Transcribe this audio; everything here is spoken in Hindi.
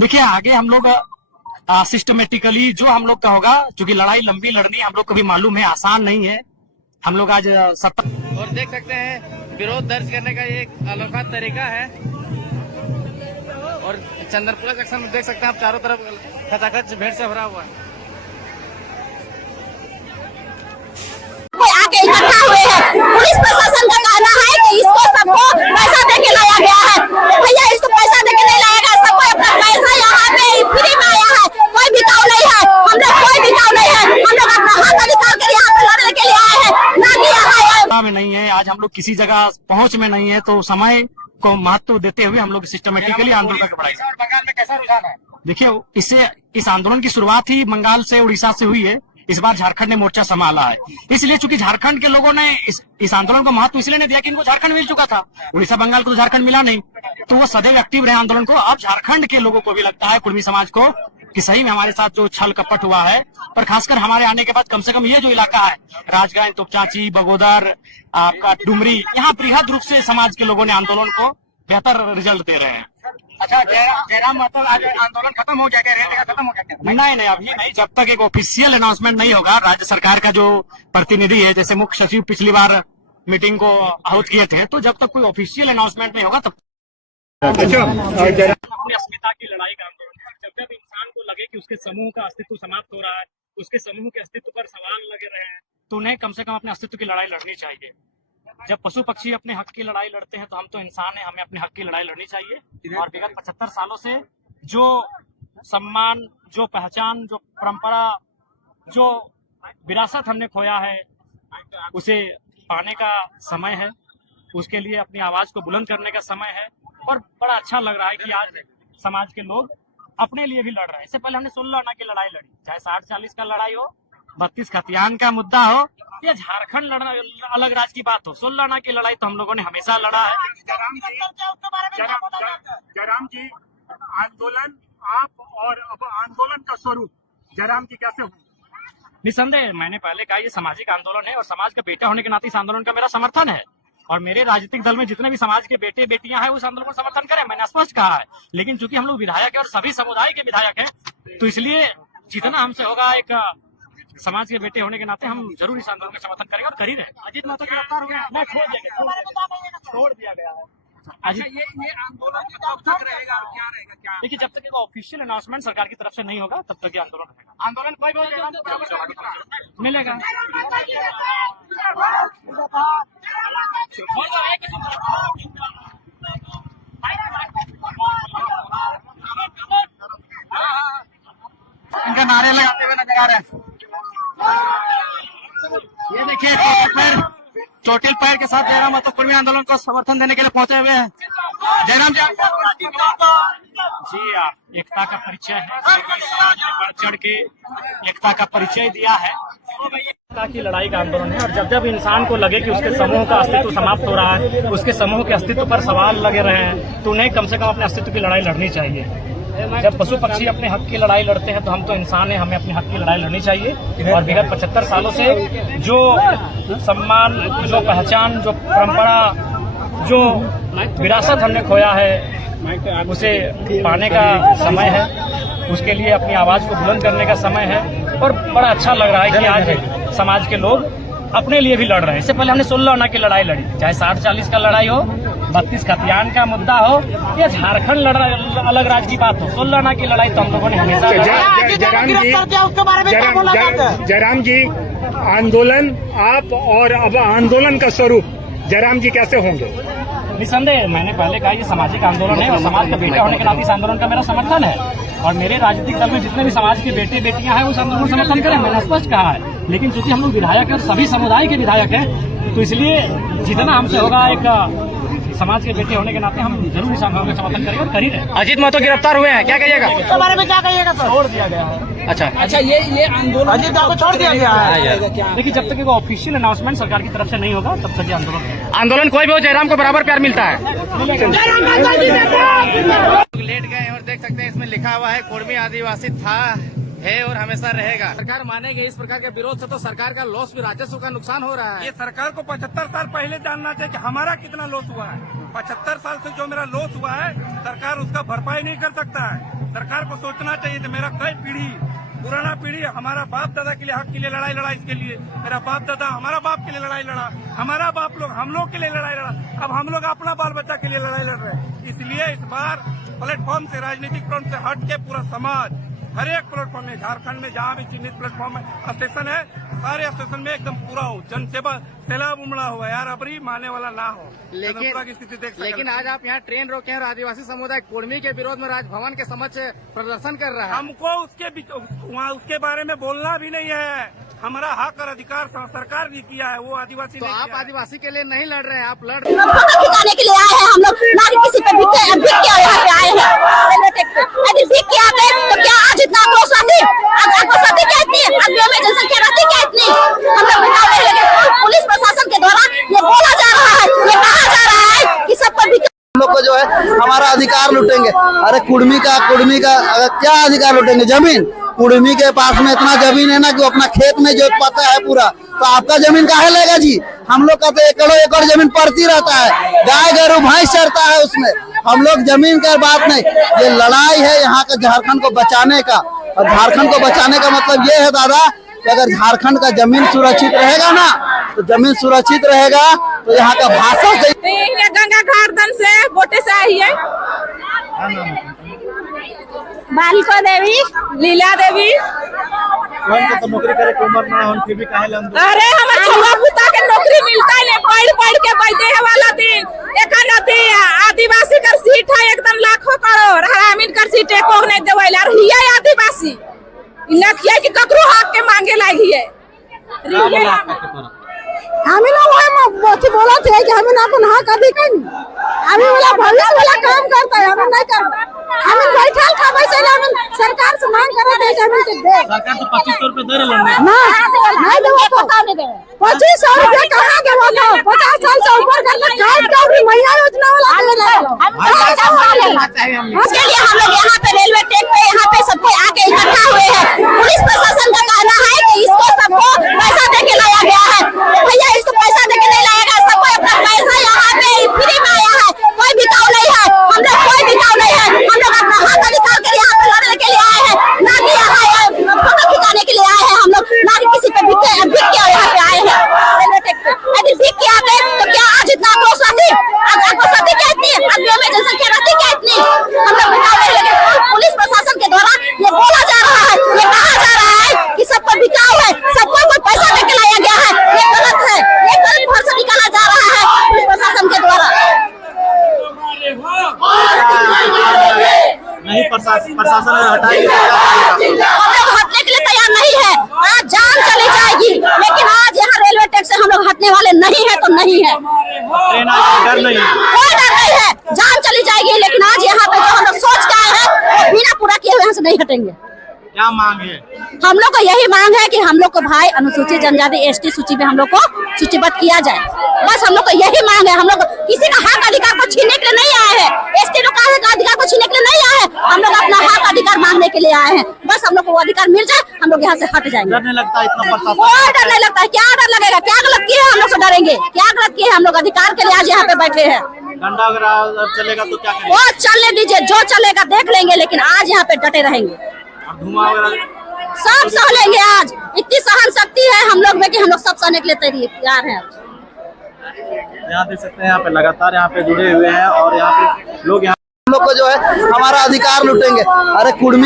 देखिए आगे हम लोग सिस्टमेटिकली जो हम लोग का होगा, क्योंकि लड़ाई लंबी लड़नी हम लोग को भी मालूम है, आसान नहीं है। हम लोग आज सत्ता और देख सकते हैं विरोध दर्ज करने का ये एक अनोखा तरीका है। और चंद्रपुरा जंक्शन में देख सकते हैं आप, चारों तरफ खचाखच भीड़ से भरा हुआ है। आके इकट्ठा हुए हैं। पुलिस प्रशासन का कहना है कि इसको सबको पैसा दे के लाया गया है। भैया इसको पैसा दे के नहीं लाया गया, सबको अपना पैसा यहाँ पे फ्री में आया है, कोई बिकाऊ नहीं है। हम लोग कोई बिकाऊ नहीं है, हम लोग अपना हाथ निकाल कर यहाँ पे लड़ने के लिए आए हैं, ना दिया है में नहीं है। आज हम लोग किसी जगह पहुंच में नहीं है, तो समय को महत्व देते हुए हम लोग सिस्टमेटिकली आंदोलन का बढ़ाई। बंगाल में कैसा रुझान है? देखिए इस आंदोलन की शुरुआत ही बंगाल से उड़ीसा से हुई है। इस बार झारखंड ने मोर्चा संभाला है, इसलिए चूंकि झारखंड के लोगों ने इस आंदोलन को महत्व इसलिए नहीं दिया कि इनको झारखंड मिल चुका था, उड़ीसा बंगाल को तो झारखंड मिला नहीं, तो वो सदैव एक्टिव रहे आंदोलन को। अब झारखंड के लोगों को भी लगता है, कुर्मी समाज को, कि सही में हमारे साथ जो छल कपट हुआ है, पर खासकर हमारे आने के बाद कम से कम ये जो इलाका है, राजगंज, तोपचांची, बगोदर, आपका डुमरी, यहाँ बृहद रूप से समाज के लोगों ने आंदोलन को बेहतर रिजल्ट दे रहे हैं। अच्छा, जयराम मतलब आज आंदोलन खत्म हो जाएगा, रेल खत्म हो जाएगा? नहीं, अभी नहीं। जब तक एक ऑफिशियल अनाउंसमेंट नहीं होगा, राज्य सरकार का जो प्रतिनिधि है, जैसे मुख्य सचिव पिछली बार मीटिंग को आहूत किए थे, तो जब तक कोई ऑफिशियल अनाउंसमेंट नहीं होगा तब अपनी अस्मिता की लड़ाई का आंदोलन है। जब इंसान को लगे कि उसके समूह का अस्तित्व समाप्त हो रहा है, उसके समूह के अस्तित्व पर सवाल लगे रहे हैं, तो उन्हें कम से कम अपने अस्तित्व की लड़ाई लड़नी चाहिए। जब पशु पक्षी अपने हक की लड़ाई लड़ते हैं, तो हम तो इंसान हैं, हमें अपने हक की लड़ाई लड़नी चाहिए। और विगत 75 सालों से जो सम्मान, जो पहचान, जो परंपरा, जो विरासत हमने खोया है, उसे पाने का समय है। उसके लिए अपनी आवाज को बुलंद करने का समय है। और बड़ा अच्छा लग रहा है कि आज समाज के लोग अपने लिए भी लड़ रहे हैं। इससे पहले हमने 16 आना की लड़ाई लड़ी, चाहे 60-40 का लड़ाई हो, 32 खतियान का मुद्दा हो, या झारखंड लड़ना अलग राज्य की बात हो, 16 आना की लड़ाई तो हम लोगों ने हमेशा लड़ा है। जयराम जी, आंदोलन आप और अब आंदोलन का स्वरूप जयराम जी कैसे होंगे? निसंदेह, मैंने पहले कहा ये सामाजिक आंदोलन है, और समाज का बेटा होने के नाते इस आंदोलन का मेरा समर्थन है। और मेरे राजनीतिक दल में जितने भी समाज के बेटे बेटियां हैं, उस आंदोलन को समर्थन करें, मैंने स्पष्ट कहा है। लेकिन चूंकि हम लोग विधायक हैं और सभी समुदाय के विधायक हैं, तो इसलिए जितना हमसे होगा, एक समाज के बेटे होने के नाते हम जरूर इस आंदोलन का समर्थन करेंगे और कर ही रहे। अजीत महतो गिरफ्तार हो गया, मैं छोड़ दिया गया है। अच्छा, ये आंदोलन कब तक रहेगा और क्या रहेगा? क्या देखिए, जब तक एक ऑफिशियल अनाउंसमेंट सरकार की तरफ से नहीं होगा, तब तक ये आंदोलन रहेगा। आंदोलन कोई मिलेगा। इनका नारे लगाते हुए नजर आ रहे हैं। ये देखिए, चोटिल पैर के साथ जयराम महतो कुर्मी आंदोलन को समर्थन देने के लिए पहुंचे हुए हैं। जयराम जी, एकता का परिचय है, बढ़ चढ़ के एकता का परिचय दिया है। एकता की लड़ाई का आंदोलन है, और जब इंसान को लगे कि उसके समूह का अस्तित्व समाप्त हो रहा है, उसके समूह के अस्तित्व पर सवाल लगे रहे हैं, तो उन्हें कम से कम अपने अस्तित्व की लड़ाई लड़नी चाहिए। जब पशु पक्षी अपने हक की लड़ाई लड़ते हैं, तो हम तो इंसान हैं, हमें अपने हक की लड़ाई लड़नी चाहिए। और विगत 75 सालों से जो सम्मान, जो पहचान, जो परंपरा, जो विरासत हमने खोया है, उसे पाने का समय है। उसके लिए अपनी आवाज को बुलंद करने का समय है। और बड़ा अच्छा लग रहा है कि आज समाज के लोग अपने लिए भी लड़ रहे हैं। इससे पहले हमने 16 आना की लड़ाई लड़ी, चाहे 60-40 का लड़ाई हो, 32 खतियान का मुद्दा हो, या झारखंड लड़ना अलग राज्य की बात हो, 16 आना की लड़ाई तो हम लोगों ने हमेशा। जयराम जी, आंदोलन आप और अब आंदोलन का स्वरूप जयराम जी कैसे होंगे? निसंदेह, मैंने पहले कहा ये सामाजिक आंदोलन है, और समाज का बेटा होने के नाते इस आंदोलन का मेरा समर्थन है। और मेरे राजनीतिक दल में जितने भी समाज के बेटे बेटियां हैं, उस आंदोलन को समर्थन करें, मैंने स्पष्ट कहा है। लेकिन चूंकि हम लोग विधायक हैं और सभी समुदाय के विधायक हैं, तो इसलिए जितना हमसे होगा, एक समाज के बेटे होने के नाते हम जरूर इस आंदोलन का समर्थन करेंगे और कर ही रहे। अजीत महतो गिरफ्तार हुए हैं, क्या कहिएगा? उसके बारे में क्या कहिएगा सर? छोड़ दिया गया है। अच्छा, ये आंदोलन अजीत को छोड़ दिया गया है। देखिए, जब तक एक ऑफिशियल अनाउंसमेंट सरकार की तरफ से नहीं होगा, तब तक ये आंदोलन कोई भी हो, जयराम को बराबर प्यार मिलता है। लेट गए और देख सकते हैं इसमें लिखा हुआ है, कुर्मी आदिवासी था, है और हमेशा रहेगा। सरकार मानेगी इस प्रकार के विरोध से, तो सरकार का लॉस भी, राजस्व का नुकसान हो रहा है। ये सरकार को 75 साल पहले जानना चाहिए कि हमारा कितना लॉस हुआ है। 75 साल से जो मेरा लॉस हुआ है सरकार उसका भरपाई नहीं कर सकता है। सरकार को सोचना चाहिए कि मेरा कई पीढ़ी पुराना पीढ़ी हमारा बाप दादा के लिए हक के लिए लड़ाई लड़ा, इसके लिए मेरा बाप दादा हमारा बाप के लिए लड़ाई लड़ा, हमारा बाप लोग हम लोग के लिए लड़ाई लड़ा, अब हम लोग अपना बाल बच्चा के लिए लड़ाई लड़ रहे हैं। इसलिए इस बार प्लेटफॉर्म से राजनीतिक प्लेटफॉर्म से हट के पूरा समाज हर एक प्लेटफॉर्म में झारखंड में जहाँ भी चिन्हित प्लेटफॉर्म स्टेशन है सारे स्टेशन में एकदम पूरा हो, जनसेवा सैलाब उमड़ा हुआ यार, अबरी माने वाला ना हो। लेकिन आज आप यहाँ ट्रेन रोके हैं और आदिवासी समुदाय कुर्मी के विरोध में राजभवन के समक्ष प्रदर्शन कर रहा है। हमको वहाँ उसके बारे में बोलना भी नहीं है, हमारा हक और अधिकार सरकार ने किया है, वो आदिवासी तो आप आदिवासी के लिए नहीं लड़ रहे हैं, आप लड़ ठिकाने के लिए आए हैं हम लोग, ना कि किसी पे भीख के यहाँ पे आए हैं रेलवे ट्रैक पे। यदि भीख के आते तो क्या आज इतना आक्रोशाती क्या इतनी आदमियों में जनसंख्या रहती क्या इतनी, हम लोग बिताते हैं। लेकिन पुलिस प्रशासन के द्वारा ये बोला जा रहा है, ये कहा जा रहा है कि सब पर हम लोग को जो है हमारा अधिकार लूटेंगे। अरे कुर्मी का अगर क्या अधिकार लूटेंगे? जमीन, कुर्मी के पास में इतना जमीन है ना कि वो अपना खेत में जोत पाता है पूरा, तो आपका जमीन काहे लेगा जी? हम लोग का तो एकड़ों एकड़ जमीन पड़ती रहता है, गाय गरू भैंस चरता है उसमें, हम लोग जमीन का बात नहीं। ये लड़ाई है यहाँ का झारखंड को बचाने का, और झारखंड को बचाने का मतलब ये है दादा कि अगर झारखंड का जमीन सुरक्षित रहेगा ना, तो जमीन सुरक्षित रहेगा तो यहाँ का भाषा से गंगा घाटन से बोटे से आई है, बालिका देवी, लीला देवी। तो नौकरी करे की उम्र ना हो फिर भी काहे लंदो? अरे हमारे छुआ पुता के नौकरी मिलता है नहीं, पढ़ के बैठे है वाला दिन एक नदी आदिवासी का सीट है एकदम लाखों करोड़, हरामीन का सीट एको नहीं देवल और हिया आदिवासी इनकिया कि ककरो हक के मांगे लागी है। हमें ना वो बोला थे कि हमें अपन हक अधिकार नहीं, हमें वाला भविष्य वाला काम करता है, हमें नहीं करता, हमें बैठल का पैसा हमें सरकार से मांग कर दे, हमें के दे। सरकार तो 2500 रुपए दे रही है ना, नहीं दे वो तो 2500 रुपए कहां के वो 50 साल से ऊपर करना कार्ड का भी महिला योजना वाला दे रहे हैं। उसके लिए हम लोग यहाँ पे रेलवे ट्रैक पे यहाँ पे सब कोई आके इकट्ठा हुए हैं। पुलिस प्रशासन का कहना है कि इसको सबको पैसा दे के लाया गया है, भैया इसको पैसा देके नहीं लाया गया, सबको अपना पैसा यहाँ पे फ्री में आया है, कोई बिकाऊ नहीं है, हम लोग कोई बिकाऊ नहीं है, हम लोग अपना हक अधिकार के लिए यहाँ पे लड़ने के लिए आए हैं, ना कि यहाँ फोटो खिंचाने के लिए आए हैं हम लोग, ना कि किसी पे भीख के यहाँ पे आए हैं रेलवे ट्रैक पे। यदि भीख के आते तो क्या आज इतना आक्रोशाती क्या इतनी आदमियों में जनसंख्या रहती क्या इतनी, हम लोग बिताते हैं। लेकिन पुलिस प्रशासन के द्वारा ये बोला जा रहा है, ये कहा जा रहा है कि सब पर बिकाऊ है, सबको कोई पैसा देके लाया गया है, ये गलत है, ये गलत भरोसा निकाला जा रहा है पुलिस प्रशासन के द्वारा। नहीं प्रशासन हटाएगी, हम लोग हटने के लिए तैयार नहीं है, आज जान चली जाएगी, लेकिन आज यहाँ रेलवे ट्रैक से हम लोग हटने वाले नहीं है तो नहीं है, ट्रेन डर नहीं है, कोई डर नहीं है, जान चली जाएगी, लेकिन आज यहाँ पे जो हम लोग सोच के आए हैं बिना पूरा किए हुए यहाँ से नहीं हटेंगे। क्या मांग है? हम लोग को यही मांग है कि हम लोग को भाई अनुसूचित जनजाति एसटी सूची में हम लोग को सूचीबद्ध किया जाए, बस हम लोग को यही मांग है। हम लोग किसी का हक अधिकार को छीनने के लिए नहीं आए हैं, एसटी लोग का अधिकार को छीनने के लिए नहीं आए हैं, हम लोग अपना हक अधिकार मांगने के लिए आए हैं, बस हम लोग को वो अधिकार मिल जाए, हम लोग यहाँ से हट जाएंगे। डर नहीं लगता इतना प्रशासन? कोई डर नहीं लगता है, क्या डर लगेगा, क्या गलत किया हम लोग से डरेंगे, क्या गलत किया, हम लोग अधिकार के लिए आज यहाँ पे बैठे हैं। डंडा वगैरह चलेगा तो क्या करेंगे? वो चलने दीजिए, जो चलेगा देख लेंगे, लेकिन आज यहाँ पे डटे रहेंगे, और धुआं वगैरह सब सह लेंगे। आज इतनी सहन शक्ति है हम लोग में कि हम लोग सब सहने के लिए तैयार हैं। यहाँ देख सकते हैं, यहाँ पे लगातार यहाँ पे जुड़े हुए हैं और यहाँ पे लोग हम लोग को जो है हमारा अधिकार लूटेंगे। अरे कुर्मी